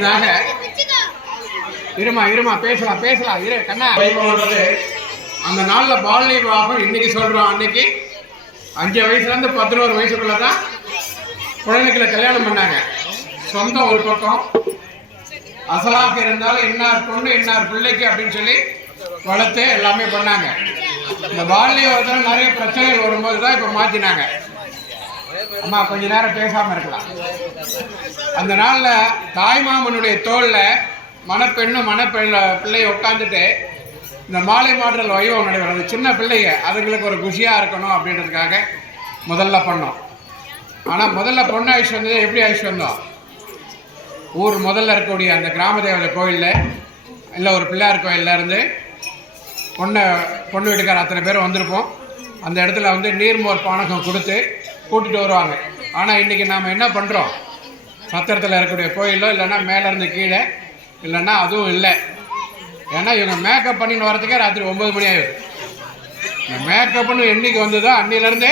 அடுத்ததாக இருமா பேசலாம் இரு கண்ணா. வைபவம்ன்றது அந்த நாளில் பால்ய விவாகம் இன்னைக்கு சொல்கிறோம். அன்னைக்கு 5 வயசுலேருந்து 11 வயசுக்குள்ள தான் குழந்தைகளை கல்யாணம் பண்ணாங்க. சொந்தம் ஒரு பக்கம், அசலாக இருந்தாலும் இன்னார் பொண்ணு இன்னார் பிள்ளைக்கு அப்படின்னு சொல்லி வளர்த்து எல்லாமே பண்ணாங்க. இந்த பால்ய விவாகத்தில் நிறைய பிரச்சனைகள் வரும்போது தான் இப்போ மாற்றினாங்க. அம்மா கொஞ்ச நேரம் பேசாமல் இருக்கலாம். அந்த நாளில் தாய்மாமனுடைய தோளில் மணப்பெண்ணும் பிள்ளையை உட்காந்துட்டு இந்த மாலை மாற்றல் வைபவம் நடைபெறும். சின்ன பிள்ளைங்க அதுங்களுக்கு ஒரு குஷியாக இருக்கணும் அப்படின்றதுக்காக முதல்ல பண்ணோம். ஆனால் முதல்ல பொண்ணு ஆயிடுச்சு வந்தது எப்படி ஆயிடுச்சு வந்தோம்? ஊர் முதல்ல இருக்கக்கூடிய அந்த கிராம தேவதை கோயிலில் இல்லை ஒரு பிள்ளையார் கோயிலில் இருந்து பொண்ணு வீட்டுக்கார அத்தனை பேர் வந்திருப்போம். அந்த இடத்துல வந்து நீர்மோர் பானகம் கொடுத்து கூட்டிகிட்டு வருவாங்க. ஆனால் இன்றைக்கி நாம் என்ன பண்ணுறோம்? சத்திரத்தில் இருக்கக்கூடிய கோயிலோ இல்லைன்னா மேலேருந்து கீழே இல்லைன்னா அதுவும் இல்லை. ஏன்னா இவங்க மேக்கப் பண்ணின்னு வரதுக்கே ராத்திரி 9 மணி ஆகிடும். இந்த மேக்கப்னு என்றைக்கு வந்ததோ அன்னிலேருந்தே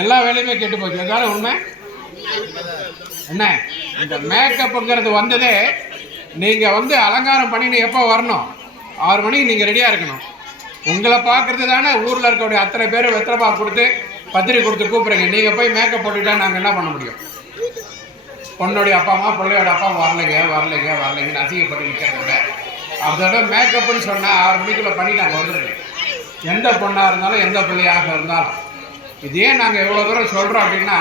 எல்லா வேலையுமே கெட்டு போச்சு. எதாவது உண்மை என்ன? இந்த மேக்கப்புங்கிறது வந்ததே நீங்கள் வந்து அலங்காரம் பண்ணின்னு எப்போ வரணும்? 6 மணிக்கு நீங்கள் ரெடியாக இருக்கணும். உங்களை பார்க்குறது தானே ஊரில் இருக்கக்கூடிய அத்தனை பேர் வெத்தலைப்பா கொடுத்து பத்திரிக்கை கொடுத்து கூப்பிட்றீங்க. நீங்கள் போய் மேக்கப் போட்டுக்கிட்டா நாங்கள் என்ன பண்ண முடியும்? பொண்ணுடைய அப்பா அம்மா பிள்ளையோட அப்பா வரலைங்கன்னு அசிங்கப்பட்டு நிற்கிறத விட அதோட மேக்கப்னு சொன்னால் 6 மணிக்குள்ளே பண்ணிட்டாங்க வந்துடுங்க. எந்த பொண்ணாக இருந்தாலும் எந்த பிள்ளையாக இருந்தாலும் இதே நாங்கள் எவ்வளோ தூரம் சொல்கிறோம் அப்படின்னா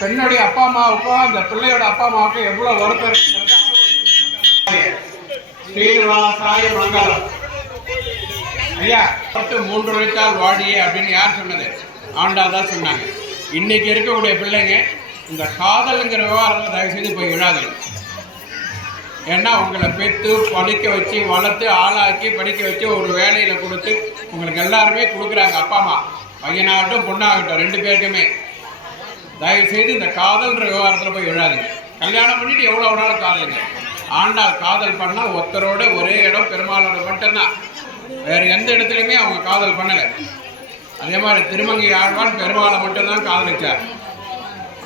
பெண்ணுடைய அப்பா அம்மாவுக்கும் அந்த பிள்ளையோட அப்பா அம்மாவுக்கும் எவ்வளோ வருத்தம் இருக்குங்கிறது ஸ்ரீனிவாசாய மங்களம். ஐயா 3 வயசால் வாடியே அப்படின்னு யார் சொன்னது? ஆண்டாள் தான் சொன்னாங்க. இன்றைக்கி இருக்கக்கூடிய பிள்ளைங்க இந்த காதலுங்கிற விவகாரத்தை தயவுசெய்து போய் விழாதுங்க. ஏன்னா உங்களை பெற்று படிக்க வச்சு வளர்த்து ஆளாக்கி படிக்க வச்சு ஒரு வேலையில் கொடுத்து உங்களுக்கு எல்லாருமே கொடுக்குறாங்க அப்பா அம்மா, பையனாகட்டும் பொண்ணாகட்டும் 2 பேருக்குமே. தயவுசெய்து இந்த காதல்ன்ற விவகாரத்தில் போய் விழாதுங்க. கல்யாணம் பண்ணிவிட்டு எவ்வளோ நாளும் காதலுங்க. ஆண்டாள் காதல் பண்ணால் ஒருத்தரோட ஒரே இடம் பெருமாளோட மட்டும்தான், வேறு எந்த இடத்துலையுமே அவங்க காதல் பண்ணலை. அதே மாதிரி திருமங்கை ஆழ்வான் பெருமாளை மட்டும்தான் காதலிச்சார்.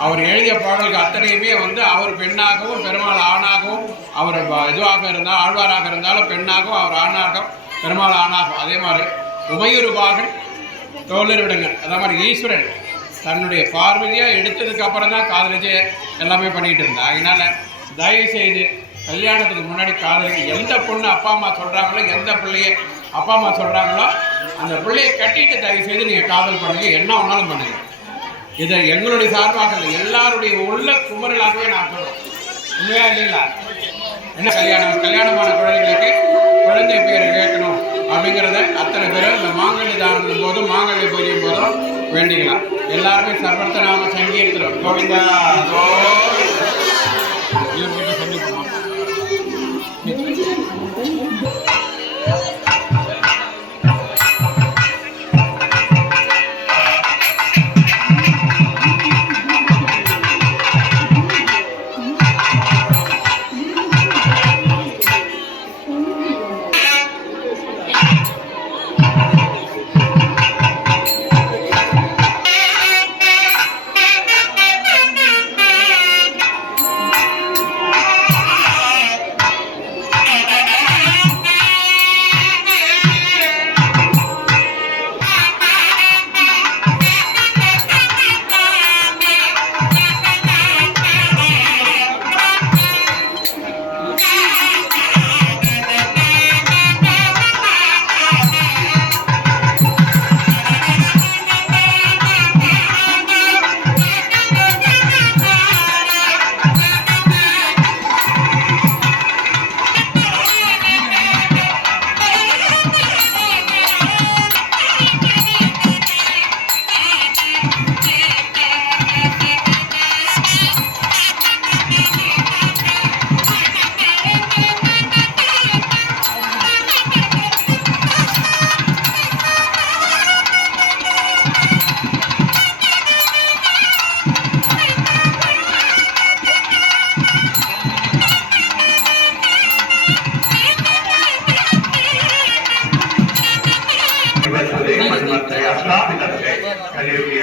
அவர் எழுதிய பாடல்கள் அத்தனையுமே வந்து அவர் பெண்ணாகவும் பெருமாள் ஆணாகவும், அவர் இதுவாக இருந்தால் ஆழ்வாராக இருந்தாலும் பெண்ணாகவும், அவர் ஆணாகவும் பெருமாள் ஆணாகவும். அதே மாதிரி உமையுருவாகன் தோழர் விடுங்கள். அதே மாதிரி ஈஸ்வரன் தன்னுடைய பார்வதியாக எடுத்ததுக்கு அப்புறம் தான் காதலிச்சு எல்லாமே பண்ணிகிட்டு இருந்தார். அதனால் தயவுசெய்து கல்யாணத்துக்கு முன்னாடி காதலிக்கு எந்த பொண்ணு அப்பா அம்மா சொல்கிறாங்களோ, எந்த பிள்ளையை அப்பா அம்மா சொல்கிறாங்களோ அந்த பிள்ளையை கட்டிட்டு தயவுசெய்து நீங்கள் காதல் பண்ணுங்கள், என்ன ஒன்றாலும் பண்ணுங்கள். இதை எங்களுடைய சார்பாக இல்லை, எல்லாருடைய உள்ள குமரலாகவே நான் சொல்கிறோம். உண்மையா இல்லைங்களா? என்ன கல்யாணமான குழந்தைகளுக்கு குழந்தை பேரை கேட்கணும் அப்படிங்கிறத அத்தனை பேரும் இந்த மாங்கல்ய தானத்தின் போதும் மாங்கல்ய பூஜையின் போதும் வேண்டிக்கலாம். எல்லாருமே சர்வர்த்த நாம சங்கீர்த்தனம் கோவிந்தா இவர்கிட்ட சந்திப்போம்.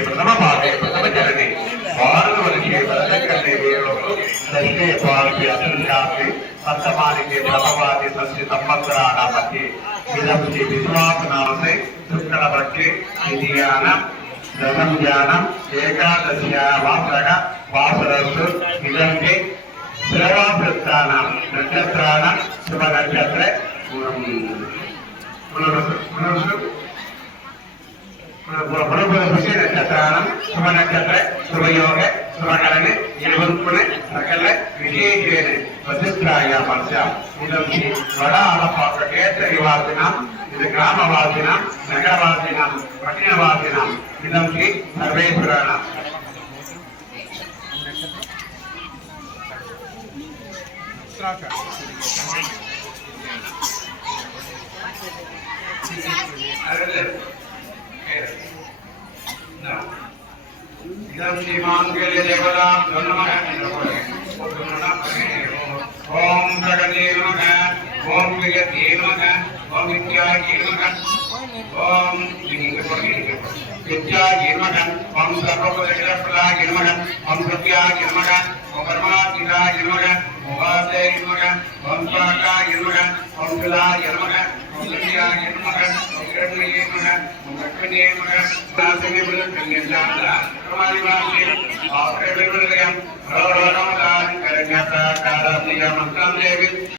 प्रथम भागे प्रथम चरणे भारतवर्षे दशके द्वारके असंख्याति सप्तमानिके प्रभवादि तस्य संवत्सराणामति इदं श्री विश्वासनामसे शुक्लपक्षे द्वितीयानां दशम ज्ञानम एकादश्याः वासरस्तु इदं हि श्रवणवृत्तानां नक्षत्राणां शुभनक्षत्रे नक्षत्राणां शुभनक्षत्रे शुभयोगे शुभकरणे एवं सकल विशेषेण वसिष्ठायामस्याम् इदं हि वडालपात्रकेसरिवासिनां ग्रामवासिनां नगरवासिनां पट्टणवासिनां इदं हि सर्वेश्वराणां इदं श्रीमांगल्य देवतां नमः ओम जगते नमः ओम विगते नमः ओम विद्याये नमः ओम विद्याये नमः ओम सर्वपदप्रदाय नमः ओम सत्याय नमः ओम परमात्माय नमः ओम वासुदेवाय नमः ओम स्वाहाय नमः ओम शिवाय नमः ओम सत्याय नमः ओम हिरण्मये नमः ओम लक्ष्मणे नमः दासने बुलकन्यजाता परमात्माये आप्रे बिलबलयं रोरोरमदान करण्याचा कारादिया मंत्रं देवी